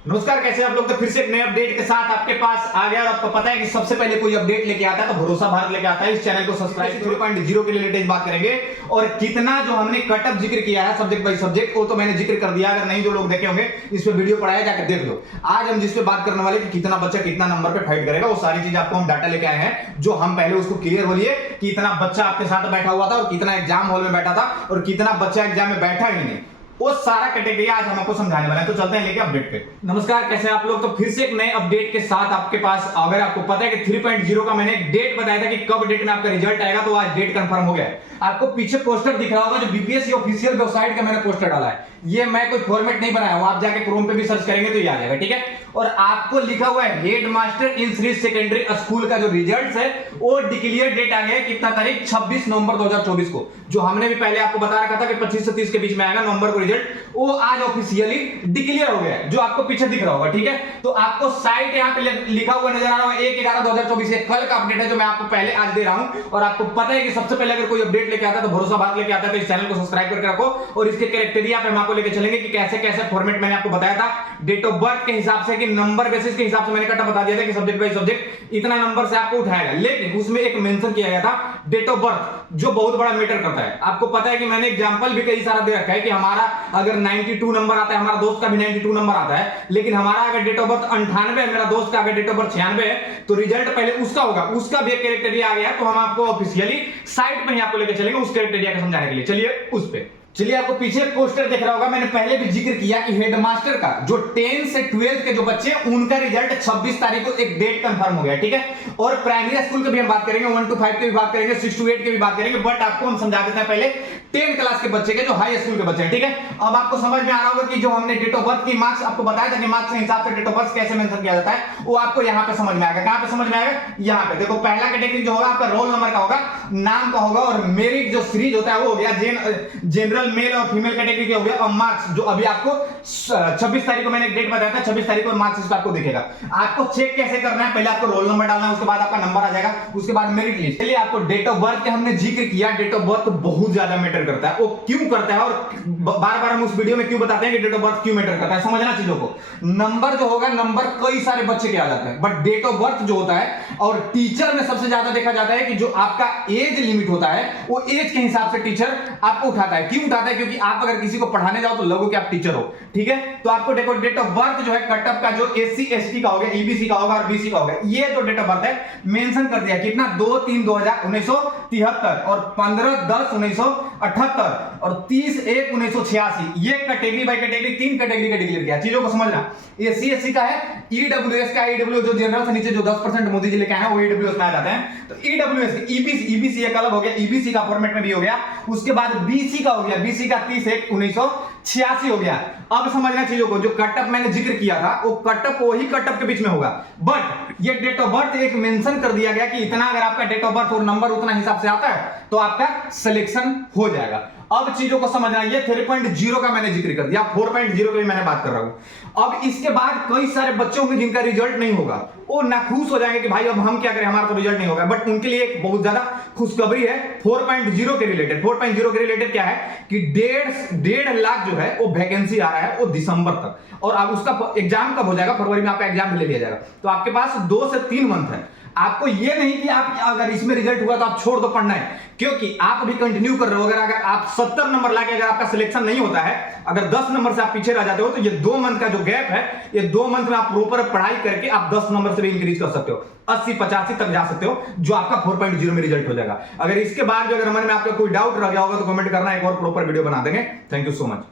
नमस्कार, कैसे आप लोग। तो फिर से एक नए अपडेट के साथ आपके पास आ गया। और आपको पता है कि सबसे पहले कोई अपडेट लेके आता है तो भरोसा भारत लेके आता है। इस चैनल को सब्सक्राइब 3.0 के रिलेटेड बात करेंगे और कितना जो हमने कटअप जिक्र किया है सब्जेक्ट बाय सब्जेक्ट वो तो मैंने जिक्र कर दिया। अगर नहीं जो लोग देखे होंगे इस पे वीडियो पड़ा है, जाकर देख लो। आज हम जिस पे बात करने वाले कि कितना बच्चा कितना नंबर पे फाइट करेगा, वो सारी चीज आपको हम डाटा लेके आए हैं जो हम पहले उसको क्लियर हो लिए कि इतना बच्चा आपके साथ बैठा हुआ था और कितना एग्जाम हॉल में बैठा था और कितना बच्चा एग्जाम में बैठा ही नहीं। वो सारा कैटेगरी आज हम आपको समझाने वाले हैं। तो चलते हैं लेके अपडेट पे। नमस्कार, कैसे आप लोग। तो फिर से एक नए अपडेट के साथ आपके पास। अगर आपको पता है कि 3.0 का मैंने एक डेट बताया था कि कब डेट में आपका रिजल्ट आएगा, तो आज डेट कंफर्म हो गया है। आपको पीछे पोस्टर दिख रहा होगा जो बीपीएससी ऑफिशियल वेबसाइट का मैंने पोस्टर डाला है। ये मैं कोई फॉर्मेट नहीं बनाया हूं, आप जाके क्रोम पे भी सर्च करेंगे तो ये आ जाएगा, ठीक है। और आपको लिखा हुआ है head master in Shri secondary school का जो रिजल्ट है वो डिक्लेयर डेट आ गया है। कितना तारीख? 26 नवंबर 2024 को। जो हमने भी पहले आपको बता रखा था कि 25 से 30 के बीच में आएगा नवंबर को रिजल्ट, वो आज ऑफिशियली डिक्लेयर हो गया है, जो आपको पीछे दिख रहा होगा, ठीक है। तो आपको साइट यहाँ पे लिखा हुआ नजर आ रहा है 1/11/2024। कल का अपडेट है जो मैं आपको पहले आज दे रहा हूं। और आपको पता है कि सबसे पहले अगर कोई अपडेट लेके आता है तो भरोसा भारत लेके आता है। तो इस चैनल को सब्सक्राइब करके रखो और इसके कैरेक्टरिया पे हम आपको लेके चलेंगे कि कैसे कैसे फॉर्मेट मैंने आपको बताया था डेट ऑफ बर्थ के हिसाब से, कि नंबर बेसिस के हिसाब से मैंने कटा बता दिया था कि सब्जेक्ट बाय सब्जेक्ट इतना नंबर से आपको उठाएगा। लेकिन उसमें एक मेंशन किया गया था डेट ऑफ बर्थ, जो बहुत बड़ा मैटर करता है। आपको पता है कि मैंने एग्जांपल भी कई सारा दे रखा है कि हमारा अगर 92 नंबर आता है, हमारा दोस्त का भी 92 नंबर आता है, लेकिन हमारा अगर डेट ऑफ बर्थ 98 है, मेरा दोस्त का अगर डेट ऑफ बर्थ 96 है, तो रिजल्ट पहले उसका होगा। उसका भी एक कैरेक्टरिया आ गया, तो हम आपको ऑफिशियली साइट पे ही आपको लेके चलेंगे उस कैरेक्टरिया को समझाने के लिए। चलिए उस पे। चलिए, आपको पीछे पोस्टर दिख रहा होगा। मैंने पहले भी जिक्र किया कि हेडमास्टर का जो 10 से 12 के जो बच्चे हैं उनका रिजल्ट 26 तारीख को एक डेट कंफर्म हो गया, ठीक है। और प्राइमरी स्कूल की भी हम बात करेंगे, 1 to 5 की भी बात करेंगे, 6 to 8 की भी बात करेंगे। बट आपको हम समझा देते हैं पहले 10 क्लास के बच्चे के, जो हाई स्कूल के बच्चे हैं, ठीक है। अब आपको समझ में आ रहा होगा कि जो हमने डेट ऑफ बर्थ की मार्क्स आपको बताया था कि मार्क्स के हिसाब से डेट ऑफ बर्थ कैसे मेंशन किया जाता है, वो आपको यहाँ पे समझ में आएगा। कहां पे समझ में आएगा? यहाँ पे देखो। पहला कैटेगरी जो होगा आपका रोल नंबर का होगा, नाम का होगा, और मेरिट जो सीरीज होता है वो हो गया जनरल मेल और फीमेल कैटेगरी के हो गया। और मार्क्स जो अभी आपको 26 तारीख को मैंने एक डेट बताया था, 26 तारीख को मार्क्स इसका आपको दिखेगा। आपको चेक कैसे करना है? पहले आपको रोल नंबर डालना है, उसके बाद आपका नंबर आ जाएगा, उसके बाद मेरिट लिस्ट। चलिए, आपको डेट ऑफ बर्थ के हमने जिक्र किया। डेट ऑफ बर्थ बहुत ज्यादा मैटर करता है। वो क्यों करता है और बार बार हम उस वीडियो में क्यों बताते हैं कि डेट ऑफ बर्थ क्यों मैटर करता है, समझना चीजों को। नंबर जो होगा, नंबर कई सारे बच्चे के आ जाते हैं, बट डेट ऑफ बर्थ जो होता है, और टीचर में सबसे ज्यादा देखा जाता है कि जो आपका एज लिमिट होता है वो एज के हिसाब से टीचर आपको उठाता है। क्यों उठाता है? क्योंकि आप अगर किसी को पढ़ाने जाओ तो लगो कि आप टीचर हो, ठीक है। तो आपको देखो डेट ऑफ बर्थ जो है कटअप का जो SC ST का हो गया, EBC का होगा और BC का होगा, ये जो डेट ऑफ बर्थ है मेंशन कर दिया कितना 2/3/1973 और 15/10/1978 और 30/1/1986। ये कैटेगरी बाय कैटेगरी 3 कैटेगरी का डिक्लेयर किया। चीजों को समझना। SC ST का है, EWS का, EWS जो जनरल से नीचे जो 10% मोदी जी लेके आए हैं वो EWS में आ जाते हैं। तो EWS EBC एक अलग हो गया, EBC का फॉर्मेट में भी हो गया। उसके बाद BC का हो गया, BC का 30/1/1986 हो गया। अब समझना चीजों को। जो कटअप मैंने जिक्र किया था वो कटअप वही कटअप के बीच में होगा, बट ये डेट ऑफ बर्थ एक मेंशन कर दिया गया कि इतना अगर आपका डेट ऑफ बर्थ और नंबर उतना हिसाब से आता है तो आपका सिलेक्शन हो जाएगा। अब चीजों को समझना। ये 3.0 का मैंने जिक्र कर दिया, 4.0 की मैंने बात कर रहा हूं। अब इसके बाद कई सारे बच्चे होंगे जिनका रिजल्ट नहीं होगा, वो नाखुश हो जाएंगे कि भाई अब हम क्या करें, हमारा तो रिजल्ट नहीं होगा। बट उनके लिए एक बहुत ज्यादा खुशखबरी है 4.0 के रिलेटेड। 4.0 के रिलेटेड क्या है कि 1.5 लाख जो है वो वैकेंसी आ रहा है वो दिसंबर तक, और अब उसका एग्जाम कब हो जाएगा? फरवरी में आपका एग्जाम भी ले लिया जाएगा। तो आपके पास 2 से 3 मंथ है। आपको ये नहीं कि आप अगर इसमें रिजल्ट हुआ तो आप छोड़ दो पढ़ना है, क्योंकि आप अभी कंटिन्यू कर रहे हो। अगर आप 70 नंबर लाके अगर आपका सिलेक्शन नहीं होता है, अगर 10 नंबर से आप पीछे रह जाते हो, तो ये 2 मंथ का जो गैप है, ये 2 मंथ में आप प्रॉपर पढ़ाई करके आप 10 नंबर से भी इंक्रीज कर सकते हो, 80-85 तक जा सकते हो, जो आपका 4.0 में रिजल्ट हो जाएगा। अगर इसके बाद जो अगर मन में आपका कोई डाउट रह गया होगा तो कमेंट करना, एक और प्रॉपर वीडियो बना देंगे। Thank you so much.